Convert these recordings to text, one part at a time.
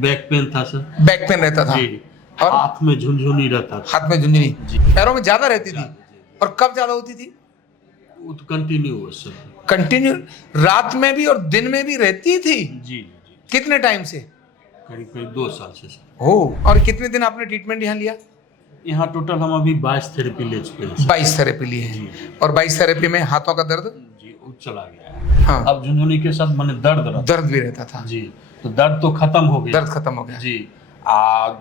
Back pain था sir. Back pain रहता था जी। और हाथ में झुनझुनी रहता था। हाथ में झुंझुनी, जी। पैरों में ज्यादा रहती थी। और कब ज्यादा होती थी? वो तो कंटिन्यू हुआ सर। कंटिन्यू, रात में भी और दिन में भी रहती थी। जी जी। कितने टाइम से? करीब करीब 2 साल से सर। हो, और कितने दिन आपने ट्रीटमेंट यहाँ लिया? यहाँ टोटल हम अभी 22 थेरेपी ले चुके हैं सर। 22 थेरेपी लिए जी। हैं। और 22 थेरेपी में हाथों का दर्द? जी वो चला गया है। हाँ, अब झुनझुनी के साथ मैंने दर्द रहा। दर्द भी रहता था। जी। तो दर्द तो खत्म हो गया। दर्द खत्म हो गया। जी।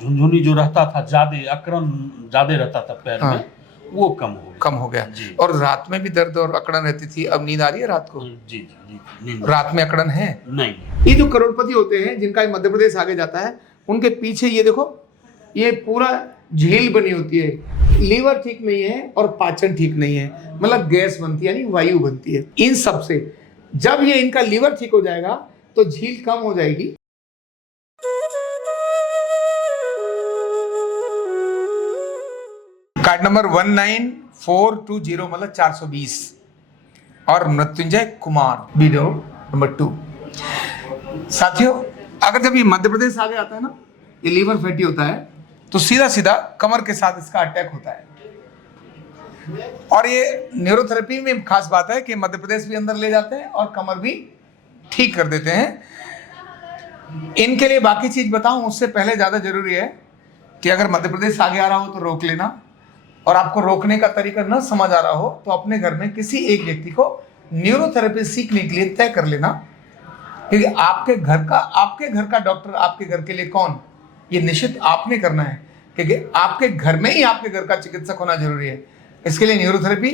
झुनझुनी जो रहता था ज्यादा, अकड़न ज्यादा रहता था पैर हाँ। में, वो कम हो गया। कम हो गया। जी। और रात में भी दर्द और अकड़न रहती थी। अब नींद आ रही है रात को? जी जी जी। नींद रात में अकड़न है? नहीं। ये जो करोड़पति होते हैं जिनका मध्य प्रदेश आगे जाता है, उनके पीछे ये देखो, ये पूरा झील बनी होती है। लीवर ठीक नहीं है और पाचन ठीक नहीं है, मतलब गैस बनती है, यानी वायु बनती है। इन सब से जब ये इनका लीवर ठीक हो जाएगा तो झील कम हो जाएगी। कार्ड नंबर 19420 मतलब 420 और मृत्युंजय कुमार वीडियो नंबर 2। साथियों, अगर जब ये मध्य प्रदेश आगे आता है ना, ये लीवर फैटी होता है, तो सीधा सीधा कमर के साथ इसका अटैक होता है। और ये न्यूरोथेरेपी में खास बात है कि मध्य प्रदेश भी अंदर ले जाते हैं और कमर भी ठीक कर देते हैं। इनके लिए बाकी चीज बताऊं उससे पहले ज्यादा जरूरी है कि अगर मध्य प्रदेश आगे आ रहा हो तो रोक लेना, और आपको रोकने का तरीका न समझ आ रहा हो तो अपने घर में किसी एक व्यक्ति को न्यूरोथेरेपी सीखने के लिए तय कर लेना, क्योंकि आपके घर का डॉक्टर आपके घर के लिए कौन, ये निश्चित आपने करना है, क्योंकि आपके घर में ही आपके घर का चिकित्सक होना जरूरी है। इसके लिए न्यूरोथेरेपी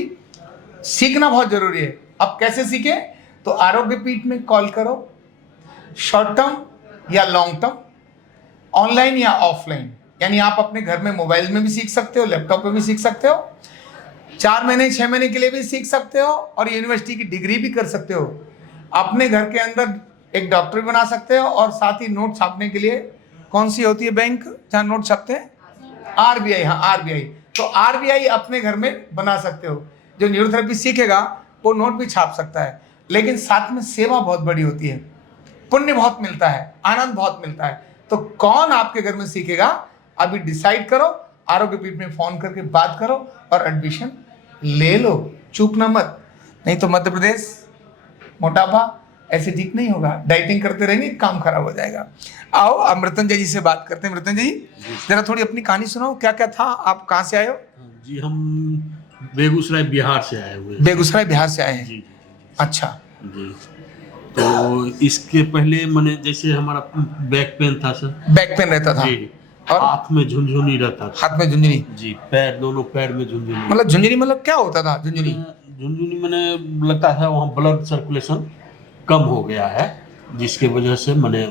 सीखना बहुत जरूरी है। अब कैसे सीखें? तो आरोग्य पीठ में कॉल करो, शॉर्ट टर्म या लॉन्ग टर्म, ऑनलाइन या ऑफलाइन, यानी आप अपने घर में मोबाइल में भी सीख सकते हो, लैपटॉप पे भी सीख सकते हो, 4 महीने 6 महीने के लिए भी सीख सकते हो, और यूनिवर्सिटी की डिग्री भी कर सकते हो। अपने घर के अंदर एक डॉक्टर बना सकते हो, और साथ ही नोट छापने के लिए कौन सी होती है बैंक जहाँ नोट छापते हैं? आरबीआई। हाँ, आरबीआई। तो आरबीआई अपने घर में बना सकते हो। जो न्यूरोथेरेपी सीखेगा वो नोट भी छाप सकता है, लेकिन साथ में सेवा बहुत बड़ी होती है, पुण्य बहुत मिलता है, आनंद बहुत मिलता है। तो कौन आपके घर में सीखेगा, अभी डिसाइड करो, आरोग्य पीठ में फोन करके बात करो और एडमिशन ले लो, चूकना मत, नहीं तो मध्य प्रदेश मोटापा ऐसे ठीक नहीं होगा। डाइटिंग करते रहेंगे, काम खराब हो जाएगा। आओ अब मृत्युंजय जी से बात करते हैं। मृत्युंजय जी, जरा थोड़ी अपनी कहानी सुनाओ, क्या क्या था, आप कहाँ से आए हो? जी हम बेगूसराय बिहार से आए हुए हैं। बेगूसराय बिहार से आए हैं? जी। अच्छा। जी। तो इसके पहले मैंने, जैसे हमारा बैक पेन था सर। बैक पेन रहता था। जी। और हाथ में झुनझुनी रहता था। हाथ में झुंझुनी, जी। दोनों पैर में झुनझुनी। मतलब झुंझुनी मतलब क्या होता था? झुंझुनी झुनझुनी मैंने लगता है वहाँ ब्लड सर्कुलेशन कम हो गया है, जिसके वजह से मैंने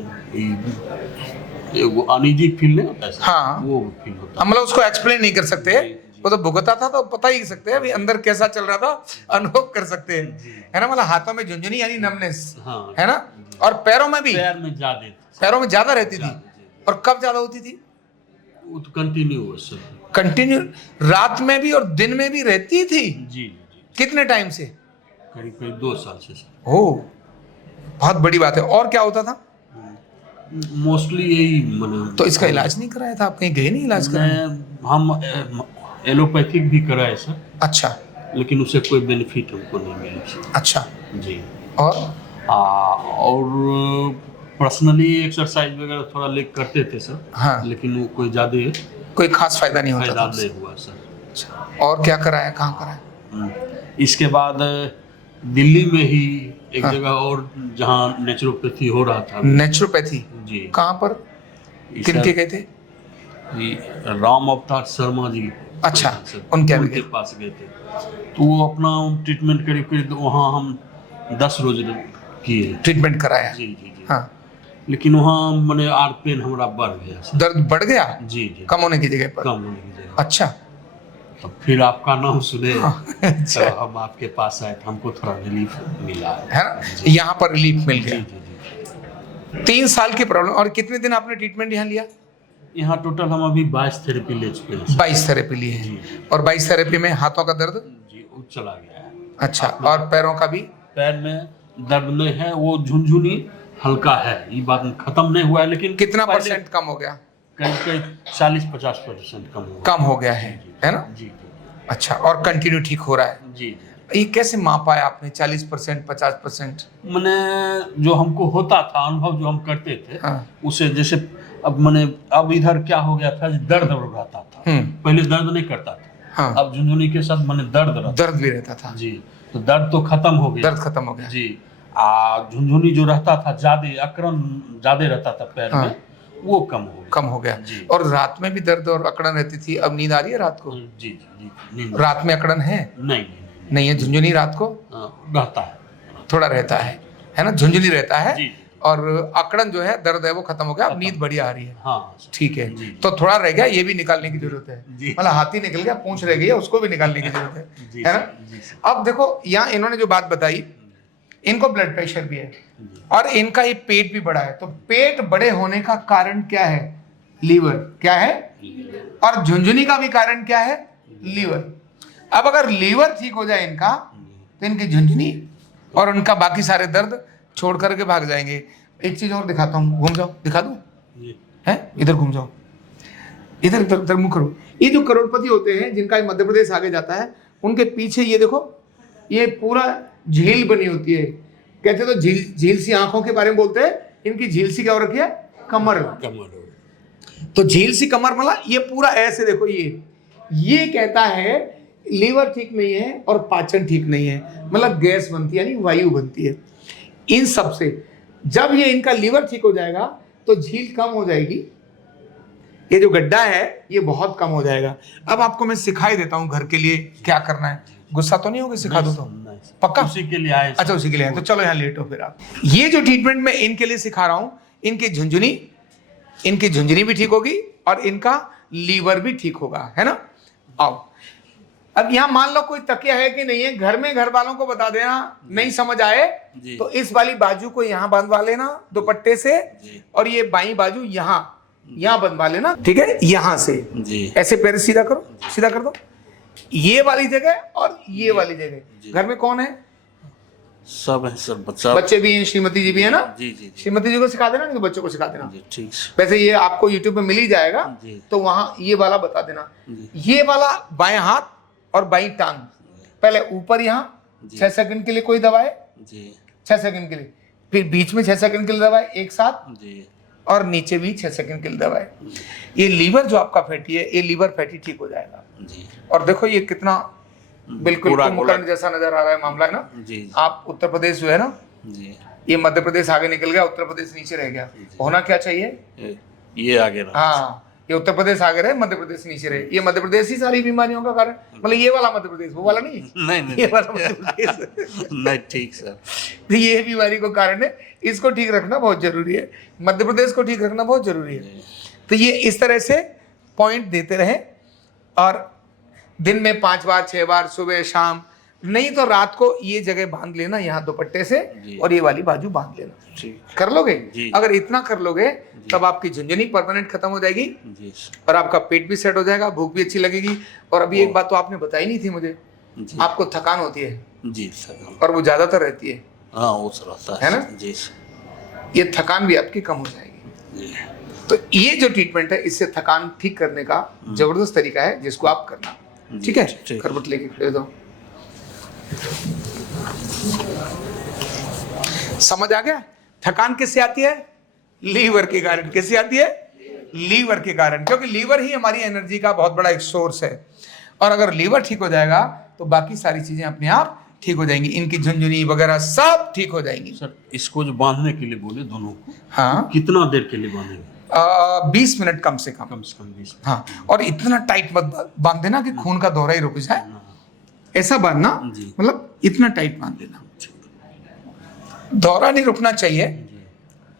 वो अनईजी फील नहीं होता है सर? हाँ। वो फील होता हम मतलब उसको एक्सप्लेन नहीं कर सकते, वो तो भुगता था तो पता ही सकते हैं अभी अंदर कैसा चल रहा था, अनुभव कर सकते हैं, है ना। मतलब हाथों में झुंझुनी यानी नमनेस, हाँ। है ना। और पैरों में भी, पैर में ज्यादा रहती थी। और कब ज्यादा होती थी? वो तो कंटिन्यू हुआ सर। कंटिन्यू, रात में भी और दिन में भी रहती थी। जी जी। कितने टाइम से? करीब करीब 2 साल से सर। हो, बहुत बड़ी बात है। और क्या होता था? मोस्टली यही मैंने। तो इसका इलाज नहीं कराया था आप? कहीं गए नहीं इलाज कराने? हम एलोपैथिक भी कराए सर। अच्छा। लेकिन उससे कोई बेनिफिट हमको नहीं मिला सर। अच्छा। जी। और पर्सनली एक्सरसाइज वगैरह थोड़ा लेग करते थे सर। हाँ। लेकिन वो कोई ज़्यादा कोई खास फायदा नहीं होता था? नहीं हुआ सर। अच्छा। और क्या कराया, कहाँ कराया? इसके बाद दिल्ली में ही एक जगह और जहाँ नेचुरोपैथी हो रहा था। नेचुरोपैथी? जी। कहाँ पर, किनके गए थे? राम अवतार शर्मा जी। अच्छा, उनके पास गए थे, तो वो अपना ट्रीटमेंट करीब करीब वहाँ हम 10 रोज किए, ट्रीटमेंट कराया। जी जी जी। हाँ। लेकिन वहाँ मैंने पेन हमारा बढ़ गया सर। दर्द बढ़ गया? जी जी। कम होने की जगह पर? कम होने की जगह। अच्छा। तो फिर आपका नाम सुने। अच्छा। तो हम आपके पास आए तो हमको थोड़ा रिलीफ मिला है ना, यहाँ पर रिलीफ मिल गया। जी जी जी। 3 साल की प्रॉब्लम। और कितने दिन आपने ट्रीटमेंट यहाँ लिया? यहाँ टोटल हम अभी 22 थेरेपी ले चुके हैं। 22 थेरेपी लिए हैं। और 22 थेरेपी में हाथों का दर्द? जी वो चला गया है। अच्छा। और पैरों का भी? पैर में दर्द नहीं है, वो झुनझुनी हल्का है, ये बात खत्म नहीं हुआ है, लेकिन कितना पहले परसेंट कम हो गया? कहीं कहीं 40-50% कम हो गया है ना? जी अच्छा, और कंटिन्यू ठीक हो रहा है? जी। ये कैसे मापा है आपने 40% 50%? मैंने जो हमको होता था अनुभव जो हम करते थे, हाँ। उसे जैसे अब मैंने अब इधर क्या हो गया था, दर्द रहता था, पहले दर्द नहीं करता था। हाँ। अब झुनझुनी के साथ मैंने दर्द भी रहता था जी, तो दर्द तो खत्म हो गया। दर्द खत्म हो गया जी। झुनझुनी जो रहता था ज्यादा, अकड़न ज्यादा रहता था पैर हाँ। में, वो कम हो गया जी। और रात में भी दर्द और अकड़न रहती थी, अब नींद आ रही है रात को? जी जी, नींद रात में अकड़न है? नहीं है। झुनझुनी रात को रहता है, थोड़ा रहता है ना? झुनझुनी रहता है जी। और अकड़न जो है, दर्द है, वो खत्म हो गया, अब नींद बढ़िया आ रही है। हाँ ठीक है। जी। तो थोड़ा रह गया, ये भी निकालने की जरूरत है। जी। मतलब हाथी निकल गया, पूंछ रह गई है, उसको भी निकालने की जरूरत जी, है ना? जी। अब देखो यहाँ इन्होंने जो बात बताई, इनको ब्लड प्रेशर भी है और इनका ये पेट भी बड़ा है। तो पेट बड़े होने का कारण क्या है? लीवर। क्या है? और झुनझुनी का भी कारण क्या है? लीवर। अब अगर लीवर ठीक हो जाए इनका, तो इनकी झुनझुनी और उनका बाकी सारे दर्द छोड़ करके भाग जाएंगे। एक चीज और दिखाता हूँ, घूम जाओ, दिखा दूं? है, इधर घूम जाओ, इधर इधर मुंह करो। ये जो करोड़पति होते हैं जिनका मध्य प्रदेश आगे जाता है, उनके पीछे ये देखो, ये पूरा झील बनी होती है। कहते तो झील सी आंखों के बारे में बोलते हैं, इनकी झील सी क्या हो रखी है? कमर। तो झील सी कमर मतलब ये पूरा ऐसे देखो, ये कहता है लीवर ठीक नहीं है और पाचन ठीक नहीं है, मतलब गैस बनती है, यानी वायु बनती है। इन सब से जब ये इनका लीवर ठीक हो जाएगा तो झील कम हो जाएगी, ये जो गड्ढा है ये बहुत कम हो जाएगा। अब आपको मैं सिखाई देता हूं घर के लिए क्या करना है। गुस्सा तो नहीं होगा? सिखा दो तो पक्का? उसी के लिए आए। अच्छा, उसी के लिए आए तो चलो यहाँ लेटो फिर आप। ये जो ट्रीटमेंट मैं इनके लिए सिखा रहा हूं, इनकी झुंझुनी भी ठीक होगी और इनका लीवर भी ठीक होगा, है ना? आओ, अब यहाँ मान लो कोई तकिया है कि नहीं है, घर में घर वालों को बता देना। नहीं समझ आए तो इस वाली बाजू को यहाँ बंधवा लेना दुपट्टे से, और ये बाई बाजू यहाँ बंधवा लेना, ठीक है? यहाँ से जी। ऐसे पैर सीधा करो, सीधा कर दो, ये वाली जगह और ये वाली जगह। घर में कौन है? सब है सर, बच्चे भी हैं, श्रीमती जी भी है ना? जी जी। श्रीमती जी को सिखा देना, नहीं तो बच्चों को सिखा देना। ठीक। वैसे ये आपको यूट्यूब पे मिल ही जाएगा, तो वहाँ ये वाला बता देना। ये वाला बाएं हाथ और बाई टांग पहले ऊपर, यहाँ 6 सेकंड के लिए कोई दबाए, 6 सेकंड के लिए, फिर बीच में 6 सेकंड के लिए दबाए एक साथ, और नीचे भी 6 सेकंड के लिए दबाए। ये लीवर जो आपका फैटी है, ये लीवर फैटी ठीक हो जाएगा। और देखो ये कितना बिल्कुल कुंभकर्ण जैसा नजर आ रहा है मामला, है ना? जी। आप उत्तर प्रदेश जो है ना, ये मध्य प्रदेश आगे निकल गया, उत्तर प्रदेश नीचे रह गया। होना क्या चाहिए? ये आगे रहा। हाँ, ये उत्तर प्रदेश आगे रहे, मध्य प्रदेश नीचे रहे। ये मध्य प्रदेश ही सारी बीमारियों का कारण, मतलब ये वाला मध्य प्रदेश, वो वाला नहीं। नहीं ये वाला मध्य प्रदेश नहीं। ठीक सर, ये बीमारी को कारण है, इसको ठीक रखना बहुत जरूरी है, मध्य प्रदेश को ठीक रखना बहुत जरूरी है। तो ये इस तरह से पॉइंट देते रहे, और दिन में 5 बार 6 बार, सुबह शाम, नहीं तो रात को ये जगह बांध लेना यहाँ दुपट्टे से, और ये वाली बाजू बांध लेना। कर लोगे? अगर इतना कर लोगे तब आपकी झुंझुनी परमानेंट खत्म हो जाएगी, और आपका पेट भी सेट हो जाएगा, भूख भी अच्छी लगेगी। और अभी एक बात तो आपने बताई नहीं थी मुझे, आपको थकान होती है जी, और वो ज्यादातर रहती है। हाँ, वो रहता है ना जी। ये थकान भी आपकी कम हो जाएगी। तो ये जो ट्रीटमेंट है, इससे थकान ठीक करने का जबरदस्त तरीका है, जिसको आप करना। ठीक है? करवट लेके खड़े दो। समझ आ गया? थकान किससे आती है? लीवर के कारण। किससे आती है? लीवर के कारण, क्योंकि लीवर ही हमारी एनर्जी का बहुत बड़ा एक सोर्स है। और अगर लीवर ठीक हो जाएगा तो बाकी सारी चीजें अपने आप ठीक हो जाएंगी, इनकी झुंझुनी वगैरह सब ठीक हो जाएंगी। सर, इसको जो बांधने के लिए बोले दोनों को, हाँ, कितना देर के लिए बांधेंगे? 20 मिनट कम से कम 20। हाँ, और इतना टाइट मत बांध देना कि खून का दौरा ही रुक जाए, ऐसा बांधना, मतलब इतना टाइट बांध देना, दौरा नहीं रुकना चाहिए,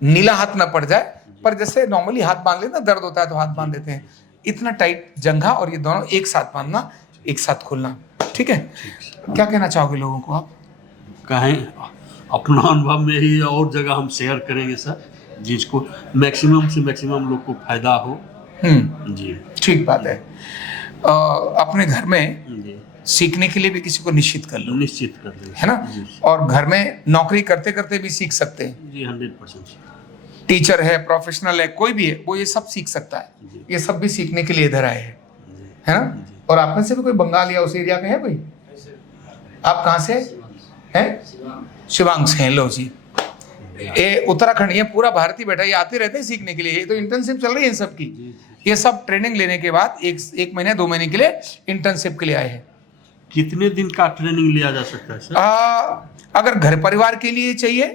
नीला हाथ ना पड़ जाए, पर जैसे नॉर्मली हाथ बांध लेते हैं, दर्द होता है तो हाथ बांध देते हैं, इतना टाइट जंघा और ये दोनों एक साथ बांधना, एक साथ खोलना। ठीक है? क्या कहना चाहोगे लोगों को आप? कहें अपना अनुभव में ही, और जगह हम शेयर करेंगे सर, जिसको मैक्सिमम से मैक्सिमम लोग को फायदा हो। जी, ठीक बात है। अपने घर में सीखने के लिए भी किसी को निश्चित कर लो, निश्चित कर दें, है ना। जी और घर में नौकरी करते करते भी सीख सकते हैं। जी 100%। टीचर है, प्रोफेशनल है, कोई भी है, वो ये सब सीख सकता है। जी। ये सब भी सीखने के लिए इधर आए हैं, जी। है ना। और आप में से भी कोई बंगाल या उस एरिया का है कोई? आप कहाँ से हैं? शिवांग से हैं। लो जी, ये उत्तराखंड, ये पूरा भारतीय बैठा, ये आते रहते हैं सीखने के लिए। ये तो इंटर्नशिप चल रही है इन सब की। ये सब ट्रेनिंग लेने के बाद एक महीने 2 महीने के लिए इंटर्नशिप के लिए आए हैं। कितने दिन का ट्रेनिंग लिया जा सकता है सर? अगर घर परिवार के लिए चाहिए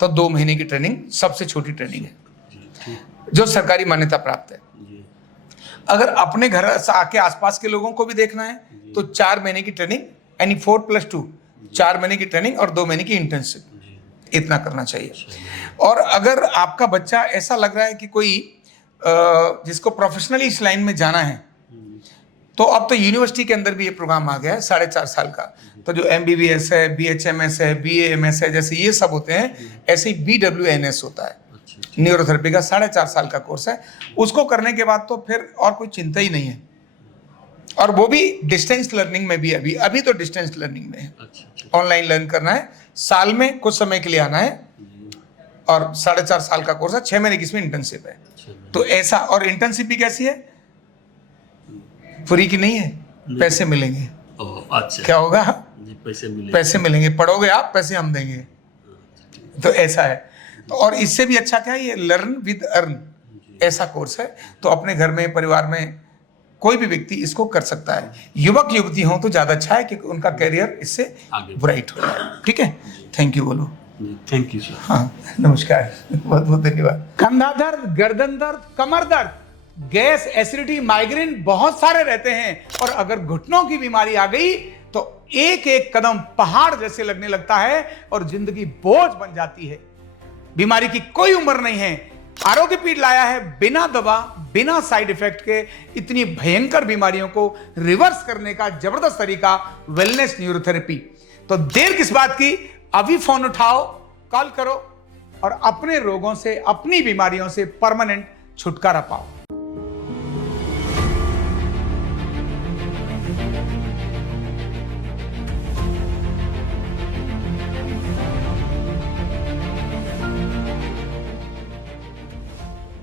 तो 2 महीने की ट्रेनिंग सबसे छोटी ट्रेनिंग है, जी, ठीक। जो सरकारी मान्यता प्राप्त है। जी। अगर अपने घर से आके आसपास के लोगों को भी देखना है तो 4 महीने की ट्रेनिंग, यानी 4+2, 4 महीने की ट्रेनिंग और 2 महीने की इंटर्नशिप, इतना करना चाहिए। और अगर आपका बच्चा ऐसा लग रहा है कि कोई जिसको प्रोफेशनली इस लाइन में जाना है, तो अब तो यूनिवर्सिटी के अंदर भी ये प्रोग्राम आ गया है 4.5 साल का। तो जो MBBS है, BHMS है, BAMS है, जैसे ये सब होते हैं, ऐसे ही BWNS होता है, न्यूरोथेरेपी का 4.5 साल का कोर्स है। उसको करने के बाद तो फिर और कोई चिंता ही नहीं है। और वो भी डिस्टेंस लर्निंग में भी, अभी तो डिस्टेंस लर्निंग में है, ऑनलाइन लर्न करना है, साल में कुछ समय के लिए आना है, और 4.5 साल का कोर्स है, 6 महीने की इसमें इंटर्नशिप है। तो ऐसा, और इंटर्नशिप भी कैसी है? फ्री की नहीं है, पैसे मिलेंगे। अच्छा, क्या होगा? जी, पैसे मिलेंगे। पढ़ोगे आप, पैसे हम देंगे। तो ऐसा है। तो और इससे भी अच्छा क्या है, ये लर्न विद अर्न ऐसा कोर्स है। तो अपने घर में, परिवार में कोई भी व्यक्ति इसको कर सकता है। युवक युवती हो तो ज्यादा अच्छा है, क्योंकि उनका करियर इससे ब्राइट हो जाए। ठीक है, थैंक यू बोलो। Thank you sir. हाँ, नमस्कार, बहुत बहुत धन्यवाद। कंधा दर्द, गर्दन दर्द, कमर दर्द, गैस, एसिडिटी, माइग्रेन बहुत सारे रहते हैं। और अगर घुटनों की बीमारी आ गई तो एक एक कदम पहाड़ जैसे लगने लगता है और जिंदगी बोझ बन जाती है। बीमारी की कोई उम्र नहीं है। आरोग्य पीठ लाया है बिना दवा, बिना साइड इफेक्ट के इतनी भयंकर बीमारियों को रिवर्स करने का जबरदस्त तरीका, वेलनेस न्यूरोथेरेपी। तो देर किस बात की, अभी फोन उठाओ, कॉल करो और अपने रोगों से, अपनी बीमारियों से परमानेंट छुटकारा पाओ।